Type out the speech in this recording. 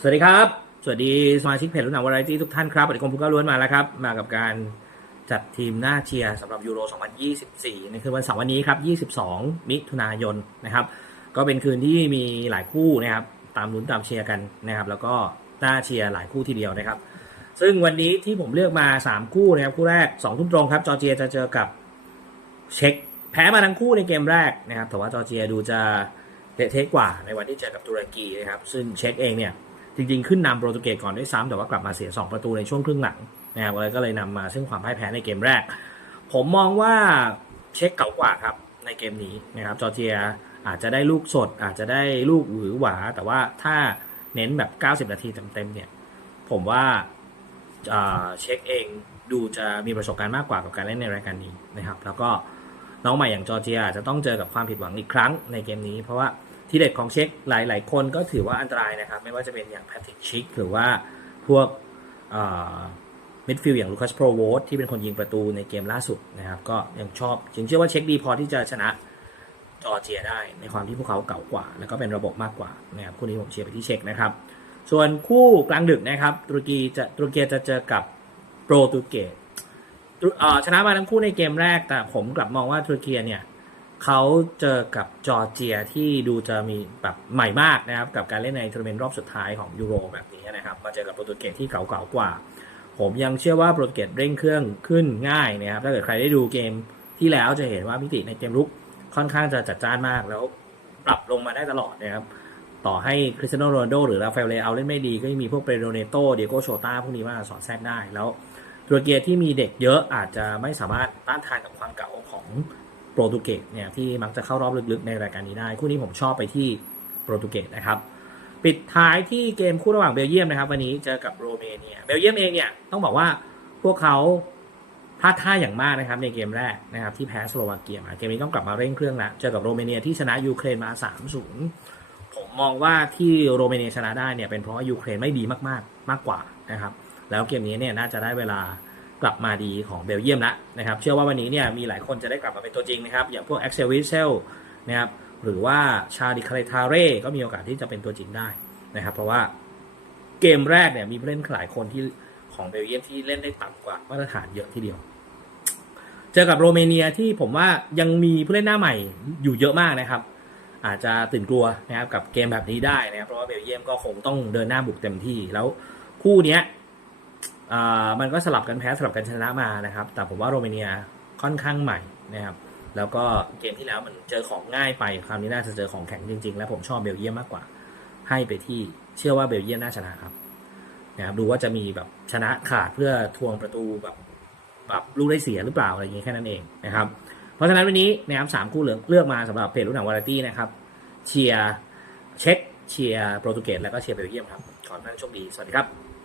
สวัสดีครับ สวัสดีสมาชิกเพจรุ่นหนังวาไรตี้ทุกท่านครับปฏิคมพุกล้วนมาแล้วครับ มากับการจัดทีมหน้าเชียร์สำหรับยูโร 2024 ในคืนวันเสาร์วันนี้ครับ 22 มิถุนายนนะครับ ก็เป็นคืนที่มีหลายคู่นะครับ ตามลุ้นตามเชียร์กันนะครับ แล้วก็หน้าเชียร์หลายคู่ทีเดียวนะครับ ซึ่งวันนี้ที่ผมเลือกมา 3 คู่นะครับ คู่แรก2ทุ่มตรงครับ จอร์เจียจะเจอกับเช็กแพ้มาทั้งคู่ในเกมแรกนะครับ แต่ว่าจอร์เจียดูจะเละเทะกว่าในวันที่เจอกับตุรกีนะครับ ซึ่งเช็กเองเนี่ย จริงๆ ขึ้นนำโปรตุเกสก่อนด้วยซ้ำแต่ว่ากลับมาเสีย 2 ประตูในช่วงครึ่งหลังนะครับเลยก็เลยนำมาซึ่งความพ่ายแพ้ในเกมแรก ผมมองว่าเช็คเก่ากว่าครับในเกมนี้นะครับจอร์เจียอาจจะได้ลูกสด อาจจะได้ลูกหวือหวา แต่ว่าถ้าเน้นแบบ 90 นาทีเต็มๆเนี่ยผมว่าเช็คเองดูจะมีประสบการณ์มากกว่ากับการเล่นในรายการนี้นะครับ แล้วก็น้องใหม่อย่างจอร์เจียจะต้องเจอกับความผิดหวังอีกครั้งในเกมนี้ เพราะว่า ทีเด็ดของเช็คหลาย ๆ คนก็ถือว่าอันตรายนะครับ ไม่ว่าจะเป็นอย่างแพทริกชิกหรือว่าพวกมิดฟิลด์อย่างลูคัสโปรโวตที่เป็นคนยิงประตูในเกมล่าสุดนะครับ ก็ยังชอบยังเชื่อว่าเช็คดีพอที่จะชนะจอร์เจียได้ในความที่พวกเขาเก่ากว่า แล้วก็เป็นระบบมากกว่านะครับคู่นี้ผมเชียร์ไปที่เช็คนะครับ ส่วนคู่กลางดึกนะครับตุรกีจะตุรกีจะเจอกับโปรตุเกสชนะมาทั้งคู่ในเกมแรกแต่ผมกลับมองว่าตุรกีเนี่ย เขาเจอกับจอร์เจียที่ดูจะมีแบบใหม่มากนะครับ กับการเล่นในทัวร์นาเมนต์รอบสุดท้ายของยูโรแบบนี้นะครับมาเจอกับโปรตุเกสที่เก่าๆกว่า ผมยังเชื่อว่าโปรตุเกสเร่งเครื่องขึ้นง่ายนะครับถ้าเกิดใครได้ดูเกมที่แล้วจะเห็นว่ามิติในเกมลุกค่อนข้างจะจัดจ้านมากแล้วปรับลงมาได้ตลอดนะครับต่อให้คริสเตียโนโรนัลโดหรือราฟาเอลเลอาเล่นไม่ดีก็ยังมีพวกเปโรเนโตเดียโกโชตาพวกนี้มาสอดแทรกได้แล้วตุรกีที่มีเด็กเยอะอาจจะไม่สามารถต้านทานกับความเก่าของ โปรตุเกสเนี่ยที่มักจะเข้ารอบลึกๆในรายการนี้ได้ คู่นี้ผมชอบไปที่โปรตุเกสนะครับปิดท้ายที่เกมคู่ระหว่างเบลเยียมนะครับ วันนี้เจอกับโรเมเนียเบลเยียมเองเนี่ยต้องบอกว่าพวกเขาพลาดท่าอย่างมากนะครับในเกมแรกนะครับที่แพ้สโลวาเกียมาเกมนี้ต้องกลับมาเร่งเครื่องแล้วเจอกับโรเมเนียที่ชนะยูเครนมา 3-0 ผมมองว่าที่โรเมเนียชนะได้เนี่ยเป็นเพราะว่ายูเครนไม่ดีมากๆ มากกว่านะครับ แล้วเกมนี้เนี่ยน่าจะได้เวลา กลับมาดีของเบลเยียมล้วนะครับ เชื่อว่าวันนี้เนี่ยมีหลายคนจะได้กลับมาเป็นตัวจริงนะครับ อย่างพวกแอ็กเซลวิเซลนะครับหรือว่าชาดิคาเลทาเร่ก็มีโอกาสที่จะเป็นตัวจริงได้นะครับ เพราะว่าเกมแรกเนี่ยมีผู้เล่นหลายคนที่ของเบลเยียมที่เล่นได้ต่ำกว่ามาตรฐานเยอะทีเดียว เจอกับโรเมเนียที่ผมว่ายังมีผู้เล่นหน้าใหม่อยู่เยอะมากนะครับ อาจจะตื่นกลัวนะครับกับเกมแบบนี้ได้นะครับเพราะว่าเบลเยียมก็คงต้องเดินหน้าบุกเต็มที่แล้วคู่เนี้ย มันก็สลับกันแพ้สลับกันชนะมานะครับ แต่ผมว่าโรมาเนียค่อนข้างใหม่นะครับ แล้วก็เกมที่แล้วมันเจอของง่ายไป คราวนี้น่าจะเจอของแข็งจริง ๆ และผมชอบเบลเยียมมากกว่า ให้ไปที่เชื่อว่าเบลเยียมน่าชนะครับนะครับดูว่าจะมีแบบชนะขาดเพื่อทวงประตูแบบแบบลูกได้เสียหรือเปล่าอะไรอย่างงี้แค่นั้นเองนะครับ เพราะฉะนั้นวันนี้นะครับสามคู่เหลืองเลือกมาสำหรับเพจรุ่นหนังวาไรตี้นะครับเชียร์เช็คเชียร์โปรตุเกสแล้วก็เชียร์เบลเยียมครับขอให้ท่านโชคดีสวัสดีครับ